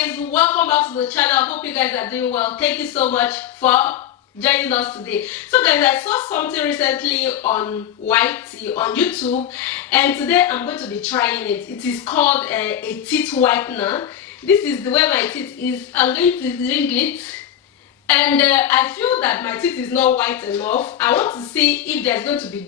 guys, welcome back to the channel. I hope you guys are doing well. Thank you so much for joining us today. So guys, I saw something recently on white tea on YouTube, and today I'm going to be trying it. It is called a teeth whitener. This is the way my teeth is. I'm going to drink it, and I feel that my teeth is not white enough. I want to see if there's going to be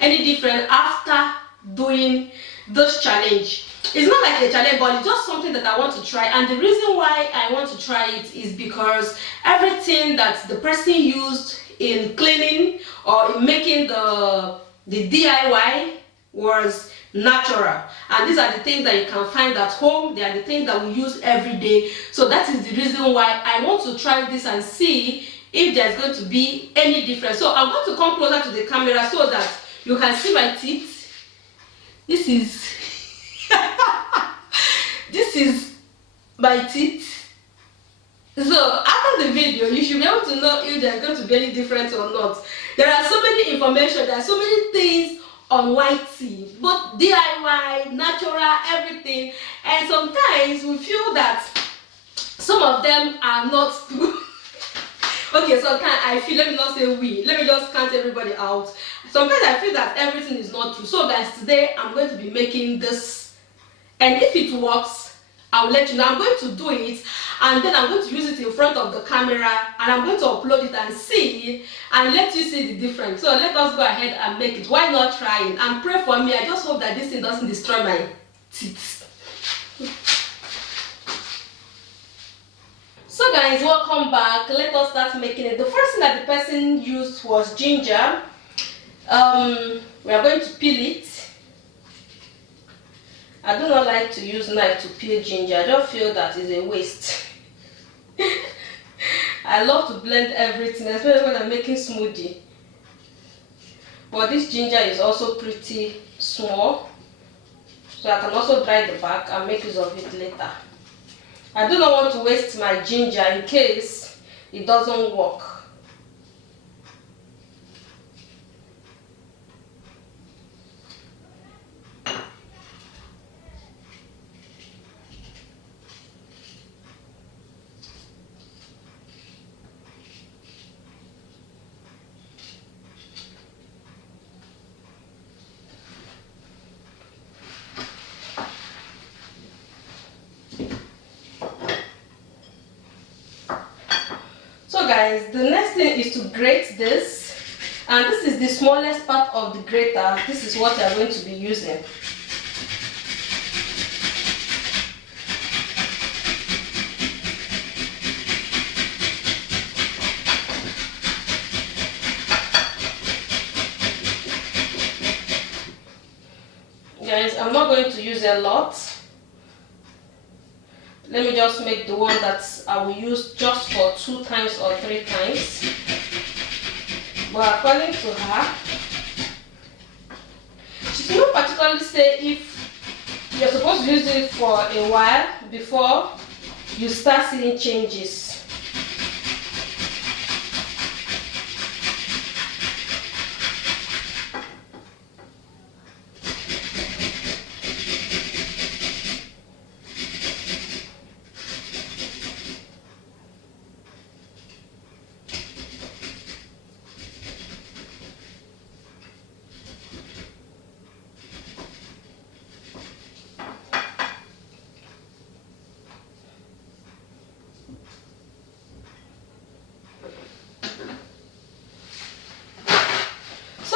any different after doing this challenge. It's not like a challenge, but it's just something that I want to try. And the reason why I want to try it is because everything that the person used in cleaning or in making the DIY was natural, and these are the things that you can find at home. They are the things that we use every day. So that is the reason why I want to try this and see if there's going to be any difference. So I'm going to come closer to the camera so that you can see my teeth. This is this is my teeth. So after the video, you should be able to know if there's going to be any difference or not. There are so many information, there are so many things on white tea, both DIY, natural, everything, and sometimes we feel that some of them are not true. Okay, sometimes I feel, let me not say we, let me just count everybody out. Sometimes I feel that everything is not true. So guys, today I'm going to be making this, and if it works, I'll let you know. I'm going to do it, and then I'm going to use it in front of the camera, and I'm going to upload it and see it, and let you see the difference. So let us go ahead and make it. Why not try it? And pray for me. I just hope that this thing doesn't destroy my teeth. So guys, welcome back. Let us start making it. The first thing that the person used was ginger. We are going to peel it. I do not like to use knife to peel ginger. I don't feel that is a waste. I love to blend everything, especially when I'm making smoothie. But this ginger is also pretty small, so I can also dry the back and make use of it later. I do not want to waste my ginger in case it doesn't work. So guys, the next thing is to grate this, and this is the smallest part of the grater. This is what we are going to be using. Guys, I'm not going to use a lot. Let me just make the one that I will use just for 2 times or 3 times. But according to her, she did not particularly say if you're supposed to use it for a while before you start seeing changes.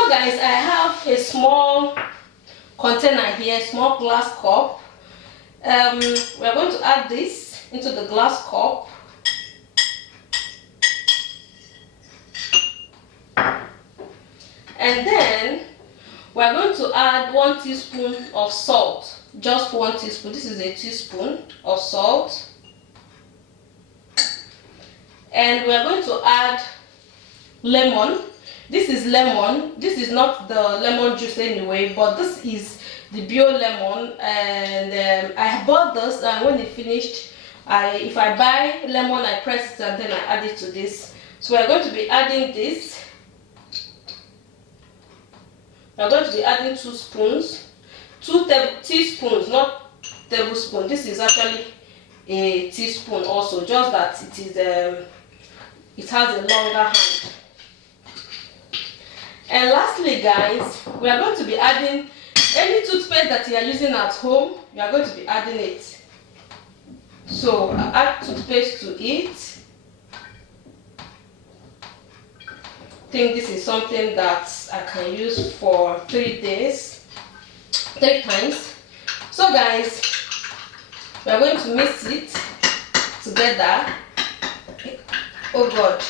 Guys, I have a small container here, small glass cup. We're going to add this into the glass cup. And then we're going to add 1 teaspoon of salt. Just 1 teaspoon. This is a teaspoon of salt. And we're going to add lemon. This is lemon. This is not the lemon juice anyway, but this is the bio lemon, and I bought this, and when it finished, if I buy lemon, I press it and then I add it to this. So we're going to be adding this. We're going to be adding 2 spoons, 2 teaspoons, not tablespoon. This is actually a teaspoon also, just that it has a longer hand. And lastly, guys, we are going to be adding any toothpaste that you are using at home. You are going to be adding it. So add toothpaste to it. I think this is something that I can use for 3 days, 3 times. So guys, we are going to mix it together. Oh God,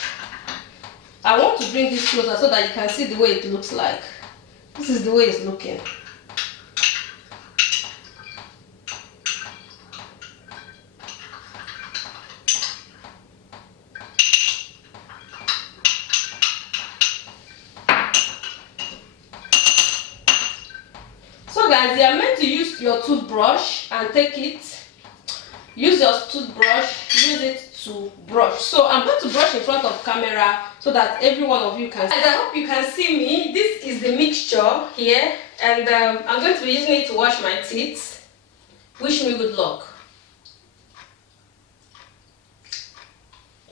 I want to bring this closer so that you can see the way it looks like. This is the way it's looking. So guys, you are meant to use your toothbrush and take it. Use your toothbrush, use it to brush. So I'm going to brush in front of camera so that every one of you can see. I hope you can see me. This is the mixture here, and I'm going to be using it to wash my teeth. Wish me good luck.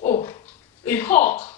Oh, it's hot.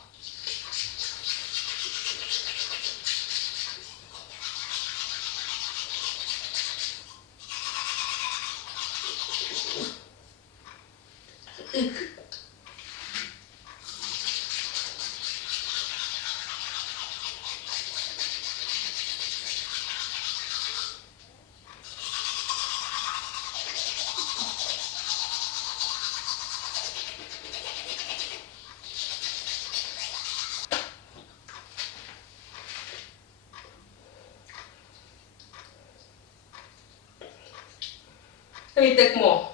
Let me take more.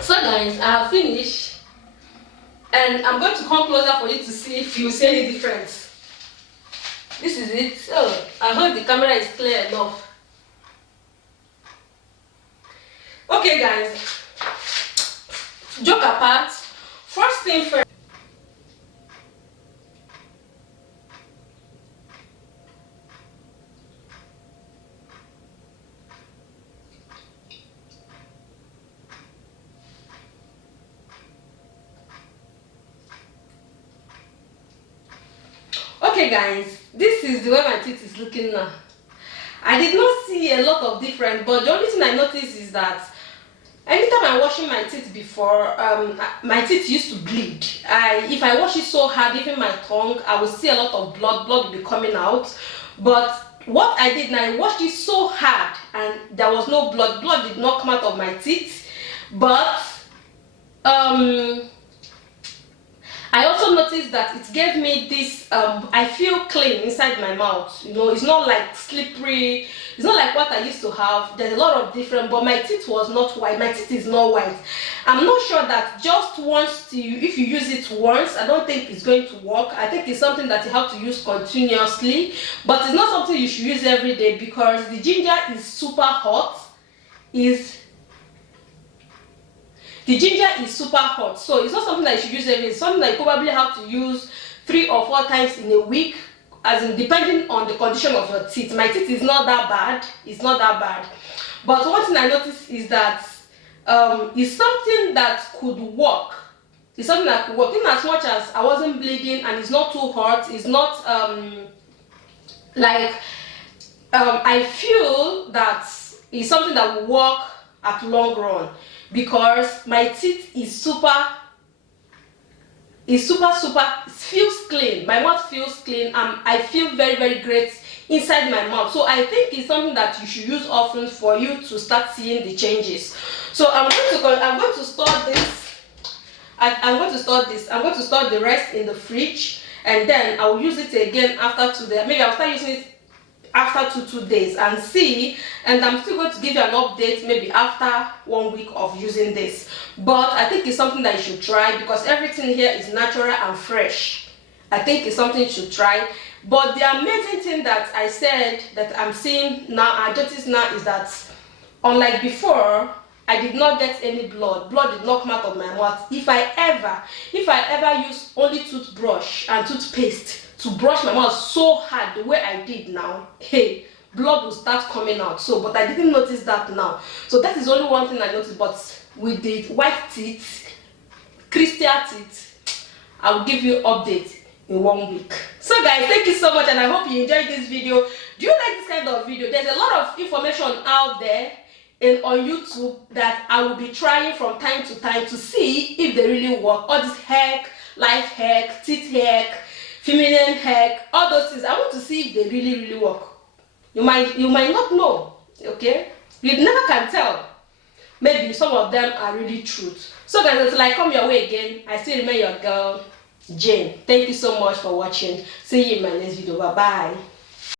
So guys, I have finished, and I'm going to come closer for you to see if you see any difference. This is it. Oh, I hope the camera is clear enough. Okay guys, joke apart, first thing first. Okay guys, this is the way my teeth is looking now. I did not see a lot of difference, but the only thing I noticed is that anytime I'm washing my teeth before, my teeth used to bleed. If I wash it so hard, even my tongue, I will see a lot of blood will be coming out. But what I did now, I washed it so hard and there was no blood did not come out of my teeth. But I also noticed that it gave me this, I feel clean inside my mouth. You know, it's not like slippery, it's not like what I used to have. There's a lot of different, but my teeth was not white. My teeth is not white. I'm not sure that just once, if you use it once, I don't think it's going to work. I think it's something that you have to use continuously, but it's not something you should use every day because the ginger is super hot. The ginger is super hot, so it's not something that you should use every day. It's something that you probably have to use 3 or 4 times in a week, as in depending on the condition of your teeth. My teeth is not that bad, it's not that bad. But one thing I noticed is that it's something that could work. It's something that could work in as much as I wasn't bleeding and it's not too hot. It's not I feel that it's something that will work at long run because my teeth is it feels clean. My mouth feels clean and I feel very, very great inside my mouth. So I think it's something that you should use often for you to start seeing the changes. So I'm going to store this. I'm going to store the rest in the fridge, and then I will use it again after 2 days. Maybe I'll start using it after two days and see, and I'm still going to give you an update maybe after 1 week of using this. But I think it's something that you should try because everything here is natural and fresh. I think it's something you should try. But the amazing thing that I said that I'm seeing now, I notice now, is that unlike before, I did not get any blood. Blood did not come out of my mouth. If I ever use only toothbrush and toothpaste to brush my mouth so hard the way I did now, hey, blood will start coming out. So, but I didn't notice that now. So that is only one thing I noticed. But with the white teeth, crystal teeth, I will give you update in 1 week. So guys, thank you so much, and I hope you enjoyed this video. Do you like this kind of video? There's a lot of information out there on YouTube that I will be trying from time to time to see if they really work. All this hack, life hack, teeth hack, feminine hack, all those things. I want to see if they really work. You might not know, okay? You never can tell. Maybe some of them are really truth. So guys, until I come your way again, I still remain your girl, Jane. Thank you so much for watching. See you in my next video. Bye bye.